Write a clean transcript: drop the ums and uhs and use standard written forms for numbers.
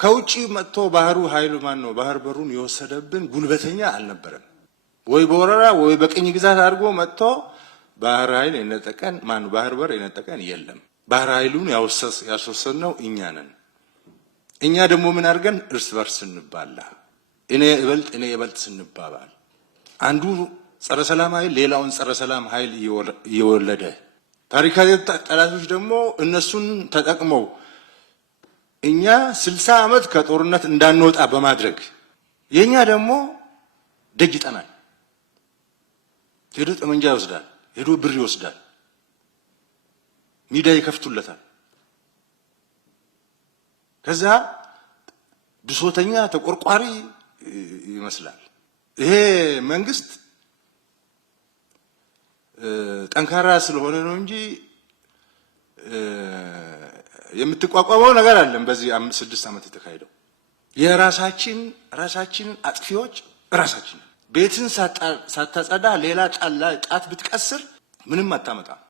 ከውጪ መጥቶ ባህሩ ኃይሉ ማን ነው ባህር በሩን የወሰደብን ጉልበተኛ አልነበረም። ወይ በወረራ ወይ በቅኝ ግዛት አድርጎ መጥቶ ባህር ኃይል የነጠቀን ማን ባህር በር የነጠቀን የለም። ባህር ኃይሉን ያስወሰድነው እኛ ነን። እኛ ደግሞ ምን አድርገን እርስ በርስ ስንባላ እኔ እበልጥ ስንባባል አንዱ ጸረ ሰላም ኃይል ሌላውን ጸረ ሰላም ኃይል እየወለደ ታሪካዊ ጠላቶች ደግሞ እነሱን ተጠቅመው እኛ 60 ዓመት ከጦርነት እንዳንወጣ በማድረግ የኛ ደግሞ ደጅ ይጠናል። ሄዶ ጠመንጃ ይወስዳል፣ ሄዶ ብር ይወስዳል፣ ሚዲያ ይከፍቱለታል። ከዛ ብሶተኛ ተቆርቋሪ ይመስላል። ይሄ መንግስት ጠንካራ ስለሆነ ነው እንጂ የምትቋቋመው ነገር አለን። በዚህ 5-6 ዓመት የተካሄደው ራሳችንን አጥፊዎች ራሳችን ቤትን ሳታጸዳ ሌላ ጣት ብትቀስር ምንም አታመጣም።